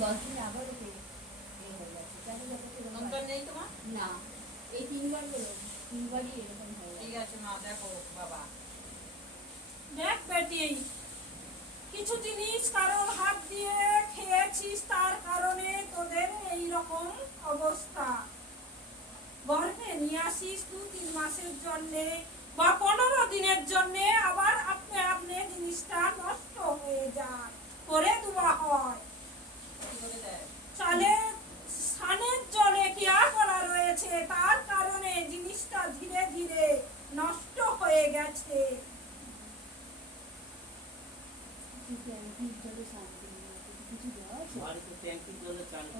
দশ দিন আবার ওকে এ যাচ্ছে কেন যাতে এরকম অন্তর? নেই তোমার? না। এই তিনবার হলো তিনবারই এরকম হয়ে ঠিক আছে মা দেখো বাবা। দেখ বেটি কিছু জিনিস কারোর হাত দিয়ে খেয়েছিস তার কারণে তোদের এই রকম অবস্থা। গর্ভে নিয়ে আসিস দু তিন মাসের জন্যে বা পনেরো দিনের জন্যে আবার আপনি আপনি জিনিসটা নষ্ট হয়ে যায় করে দেওয়া হয় কি করে দেয় চালে সানের জলে কেয়া করা রয়েছে তার কারণে জিনিসটা ধীরে ধীরে নষ্ট হয়ে গেছে কিছু ট্যাঙ্কির জলে স্নান করি না কিছু কিছু দেওয়া আছে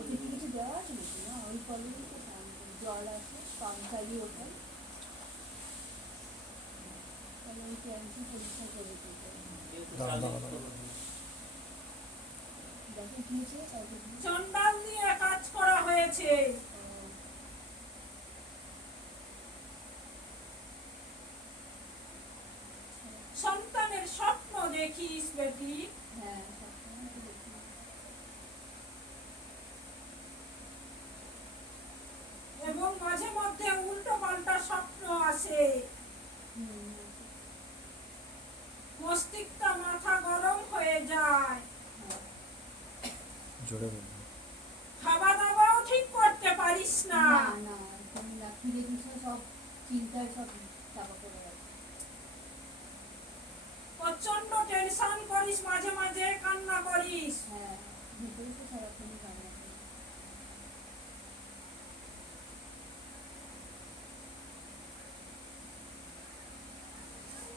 কিছু কিছু দেওয়া আছে নাকি না ওই কলেই তো জল আছে পাম্প চালিয়ে তাহলে ওই ট্যাঙ্কি পরিষ্কার করে দিতে হবে। যেহেতু দাঁড়া, চালিয়ে দাঁড়া, দাঁড়া। করবে। যাকে দিয়েছে তাকে দিয়ে চন্ডাল দিয়ে কাজ করা হয়েছে সন্তানের স্বপ্ন দেখিস বেটি হ্যাঁ। এবং মাঝে মধ্যে উল্টো পাল্টা স্বপ্ন আসে। মস্তিষ্কটা মাথা গরম হয়ে যায়। জোরে খাওয়া দাওয়াও ঠিক করতে পারিস না। না না একদমই না। সব চিন্তায় সব প্রচণ্ড করিস মাঝে মাঝে কান্না করিস। হ্যাঁ।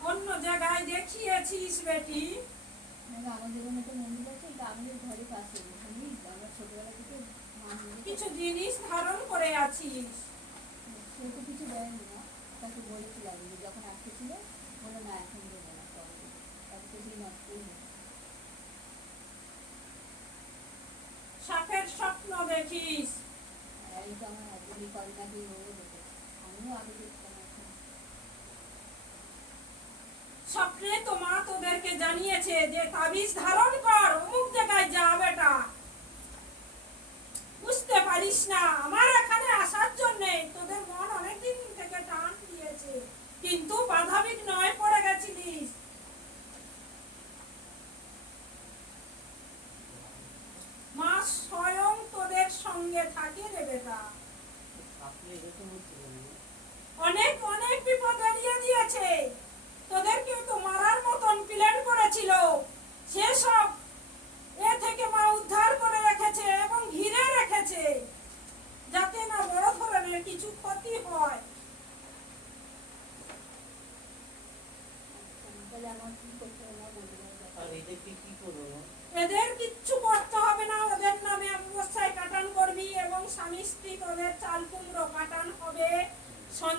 অন্য জায়গায় দেখিয়েছিস বেটি। আমাদের ওখানে মন্দির আছে এটা আমাদের ঘরের পাশে। ওখানেই ছোটবেলা থেকে কিছু জিনিস ধারণ করে আছিস। সে তো কিছু দেয়নি না তাকে বলেছিলাম যখন আটকে ছিল বলে না এখন দেবো স্বপ্নে তো মা তোদেরকে জানিয়েছে যে তাবিজ ধারণ কর, অমুক জায়গায় যা বেটা। বুঝতে পারিস না, আমার এখানে আসার জন্য তোদের মন অনেকদিন থেকে টান দিয়েছে। কিন্তু বাধা বিঘ্নয় পড়ে গেছিলিস। করেছিল সেসব এ থেকে মা উদ্ধার করে রেখেছে এবং ঘিরে রেখেছে যাতে না বড় ধরনের কিছু ক্ষতি হয়? এদের কিচ্ছু করতে হবে না ওদের নামে